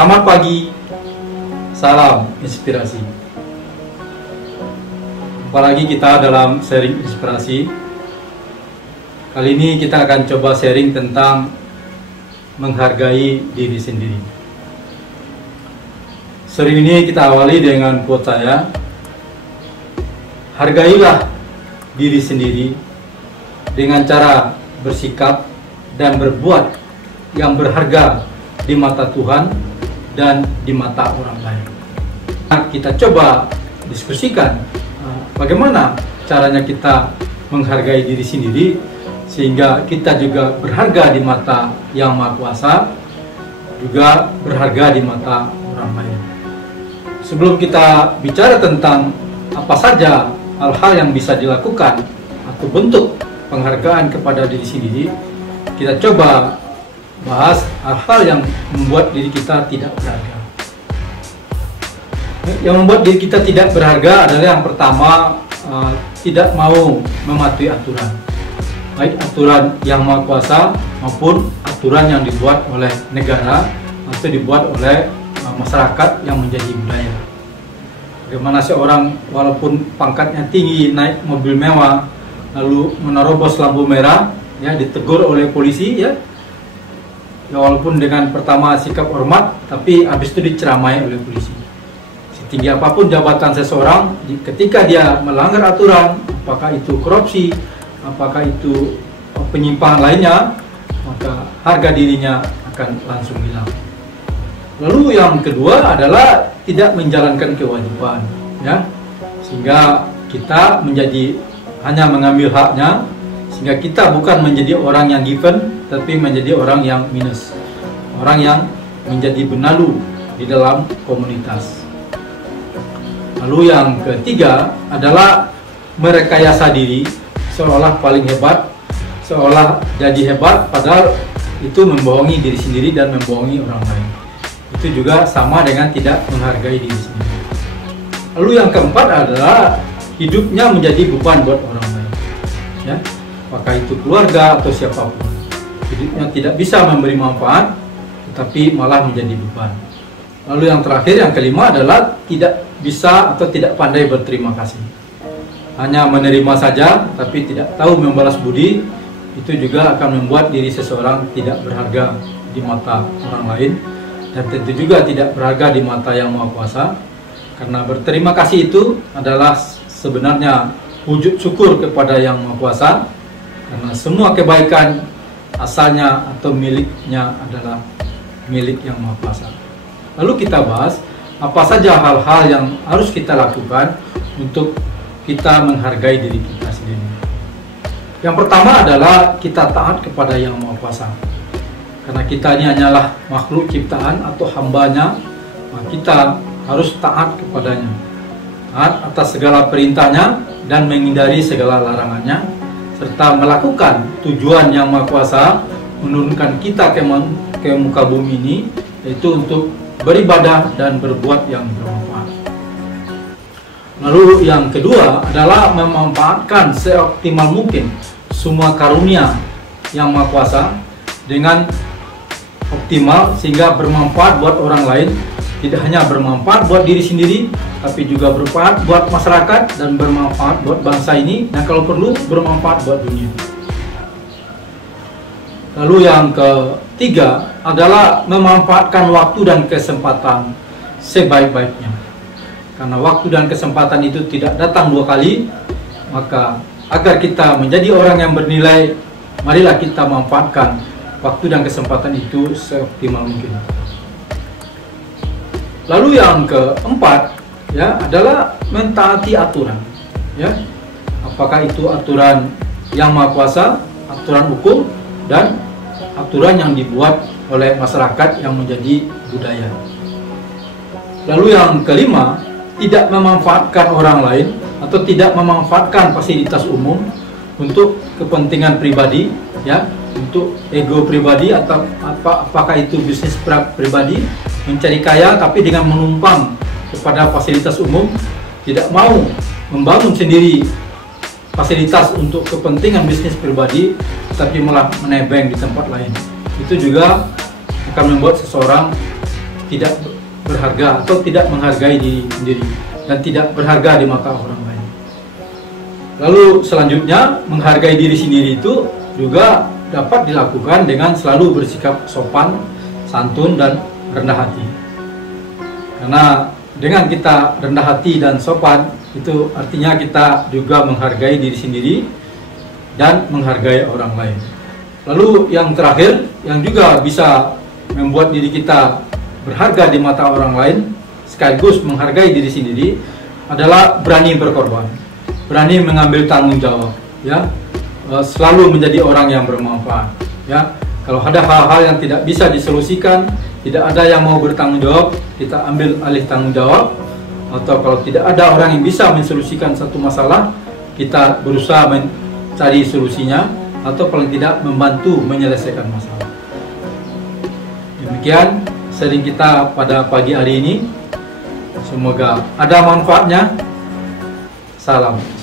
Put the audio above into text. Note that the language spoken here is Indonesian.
Selamat pagi, salam inspirasi. Apalagi kita dalam sharing inspirasi. Kali ini kita akan coba sharing tentang menghargai diri sendiri. Sharing ini kita awali dengan quote saya. Hargailah diri sendiri dengan cara bersikap dan berbuat yang berharga di mata Tuhan dan di mata orang lain. Nah, kita coba diskusikan bagaimana caranya kita menghargai diri sendiri sehingga kita juga berharga di mata Yang Maha Kuasa, juga berharga di mata orang lain. Sebelum kita bicara tentang apa saja hal-hal yang bisa dilakukan atau bentuk penghargaan kepada diri sendiri, kita coba bahas hal-hal yang membuat diri kita tidak berharga. Yang membuat diri kita tidak berharga adalah yang pertama, tidak mau mematuhi aturan, baik aturan Yang Maha Kuasa maupun aturan yang dibuat oleh negara atau dibuat oleh masyarakat yang menjadi budaya. Bagaimana seorang walaupun pangkatnya tinggi naik mobil mewah lalu menerobos lampu merah, ya, ditegur oleh polisi, ya walaupun dengan pertama sikap hormat, tapi habis itu diceramai oleh polisi. Setinggi apapun jabatan seseorang, ketika dia melanggar aturan, apakah itu korupsi, apakah itu penyimpangan lainnya, maka harga dirinya akan langsung hilang. Lalu yang kedua adalah tidak menjalankan kewajiban, ya, sehingga kita menjadi hanya mengambil haknya, sehingga kita bukan menjadi orang yang given, tapi menjadi orang yang minus, orang yang menjadi benalu di dalam komunitas. Lalu yang ketiga adalah merekayasa diri seolah paling hebat, seolah jadi hebat, padahal itu membohongi diri sendiri dan membohongi orang lain. Itu juga sama dengan tidak menghargai diri sendiri. Lalu yang keempat adalah hidupnya menjadi beban buat orang lain, ya, apakah itu keluarga atau siapapun. Hidupnya tidak bisa memberi manfaat, tetapi malah menjadi beban. Lalu yang terakhir, yang kelima adalah tidak bisa atau tidak pandai berterima kasih. Hanya menerima saja, tapi tidak tahu membalas budi. Itu juga akan membuat diri seseorang tidak berharga di mata orang lain, dan tentu juga tidak berharga di mata Yang Maha Kuasa. Karena berterima kasih itu adalah sebenarnya wujud syukur kepada Yang Maha Kuasa, karena semua kebaikan asalnya atau miliknya adalah milik Yang Maha Kuasa. Lalu kita bahas apa saja hal-hal yang harus kita lakukan untuk kita menghargai diri kita sendiri. Yang pertama adalah kita taat kepada Yang Maha Kuasa. Karena kita ini hanyalah makhluk ciptaan atau hambanya, maka kita harus taat kepadanya. Taat atas segala perintahnya dan menghindari segala larangannya, serta melakukan tujuan Yang Maha Kuasa menurunkan kita ke muka bumi ini, yaitu untuk beribadah dan berbuat yang bermanfaat. Lalu yang kedua adalah memanfaatkan seoptimal mungkin semua karunia Yang Maha Kuasa dengan optimal sehingga bermanfaat buat orang lain, tidak hanya bermanfaat buat diri sendiri, tapi juga bermanfaat buat masyarakat dan bermanfaat buat bangsa ini, dan kalau perlu bermanfaat buat dunia. Lalu yang ketiga adalah memanfaatkan waktu dan kesempatan sebaik-baiknya. Karena waktu dan kesempatan itu tidak datang dua kali, maka agar kita menjadi orang yang bernilai, marilah kita manfaatkan waktu dan kesempatan itu seoptimal mungkin. Lalu yang keempat, ya, adalah mentaati aturan, ya, apakah itu aturan Yang Maha Kuasa, aturan hukum, dan aturan yang dibuat oleh masyarakat yang menjadi budaya. Lalu yang kelima, tidak memanfaatkan orang lain atau tidak memanfaatkan fasilitas umum untuk kepentingan pribadi, ya, untuk ego pribadi atau apakah itu bisnis pribadi, mencari kaya tapi dengan menumpang kepada fasilitas umum, tidak mau membangun sendiri fasilitas untuk kepentingan bisnis pribadi, tapi malah menebeng di tempat lain. Itu juga akan membuat seseorang tidak berharga atau tidak menghargai diri sendiri dan tidak berharga di mata orang lain. Lalu selanjutnya, menghargai diri sendiri itu juga dapat dilakukan dengan selalu bersikap sopan, santun, dan rendah hati. Karena dengan kita rendah hati dan sopan, itu artinya kita juga menghargai diri sendiri dan menghargai orang lain. Lalu yang terakhir, yang juga bisa membuat diri kita berharga di mata orang lain sekaligus menghargai diri sendiri adalah berani berkorban, berani mengambil tanggung jawab, ya, selalu menjadi orang yang bermanfaat, ya. Kalau ada hal-hal yang tidak bisa disolusikan, tidak ada yang mau bertanggung jawab, kita ambil alih tanggung jawab. Atau kalau tidak ada orang yang bisa mensolusikan satu masalah, kita berusaha mencari solusinya atau paling tidak membantu menyelesaikan masalah. Demikian sharing kita pada pagi hari ini. Semoga ada manfaatnya. Salam.